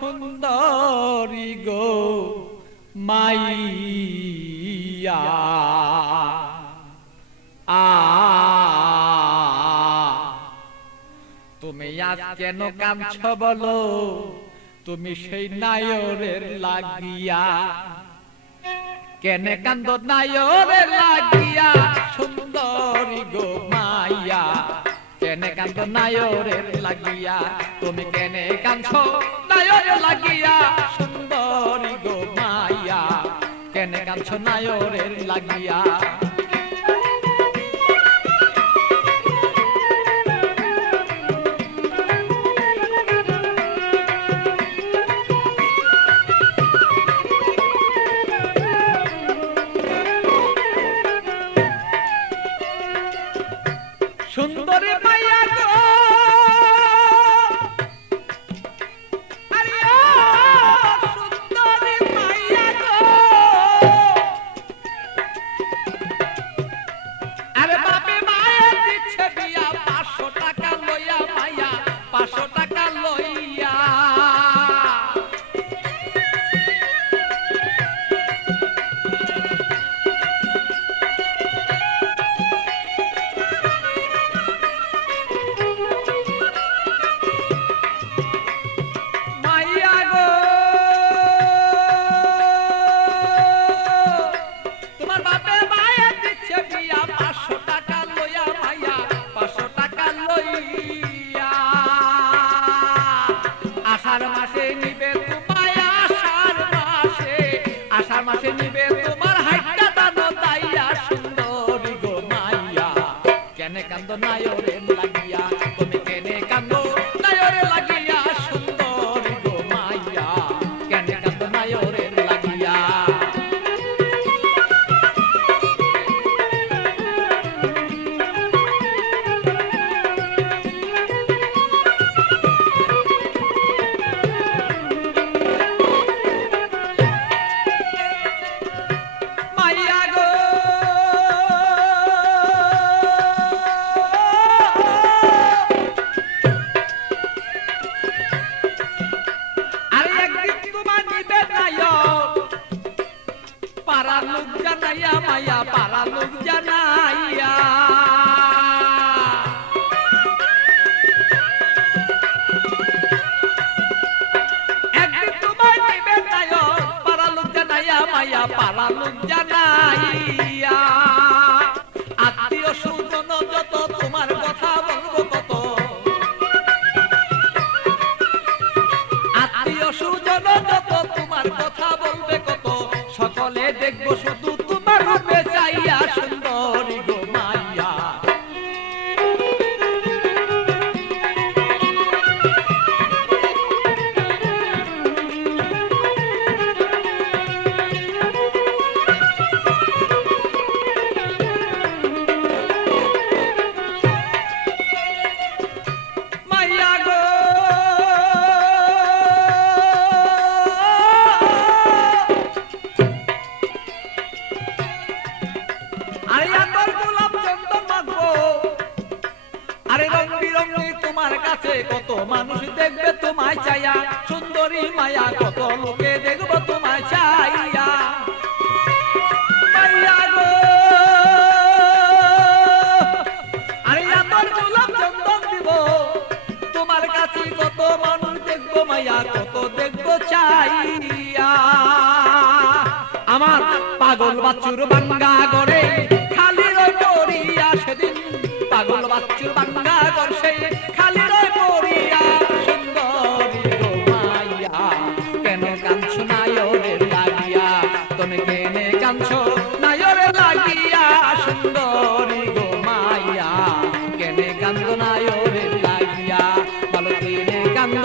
সুন্দরী গো মাইয়া তুমি আজ কেন কাঁদছ বলো, তুমি সেই নায়রের লাগিয়া। কেন কান্দ নায়রের লাগিয়া সুন্দরী গো মাইয়া, কেন কান্দ নায়রের লাগিয়া। তুমি কেন কাঁদছ নায়রের লাগিয়া সুন্দরী গো মাইয়া, কেন কাঁদছ নায়রের লাগিয়া। সুন্দরী মাইয়া গো আরে ও সুন্দরী মাইয়া গো, আরে বাপে মায়া দিচ্ছে বিয়া 500 টাকা লইয়া মাইয়া 500 টাকা লইয়া। আষাঢ় মাসে নিবে তোমার হাইটা দানো তাইয়া সুন্দরী গো মাইয়া, কেন কান্দ নায়রের লাগিয়া। তুমি কেন কান্দ নায়রের লাগিয়া সুন্দরী গো মাইয়া, কেন কান্দ নায়রের লাগিয়া। পাড়ার লোক জানাইয়া মাইয়া, পাড়ার লোক জানাইয়া একদিন তোমায় নিবে নায়ক, পাড়ার লোক জানাইয়া মাইয়া, পাড়ার লোক জানাইয়া। আত্মীয় স্বজন যত তোমার কথা বলবো কত, আত্মীয় স্বজন যত তোমার কথা বলবে কত, সকলে দেখবো শুধু তোমার রূপে চাইয়া সুন্দরী গো মাইয়া। মাইয়া গো তোমার কাছে কত মানুষ দেখবে তোমায় চাইয়া, সুন্দরী মায়া কত লোকে দেখবো তোমায় চাইয়া। মাইয়া গো আরে আমার গোলাপ চন্দন দিব, তোমার কাছে কত মানুষ দেখবো মাইয়া কত দেখবো চাইয়া। আমার পাগল বাচ্চুর বাঙ্গা গড়ে খালি রই পড়িয়া, সেদিন পাগল বাচ্চুর বাঙ্গা গড় সেই খালি রই পড়িয়া সুন্দরী গো মাইয়া, কেন কাঁদছ নায়রের লাগিয়া। তুমি কেন কাঁদছ নায়রের লাগিয়া সুন্দরী গো মাইয়া, কেন কান্দ নায়রের লাগিয়া। বলো কেন কান্দ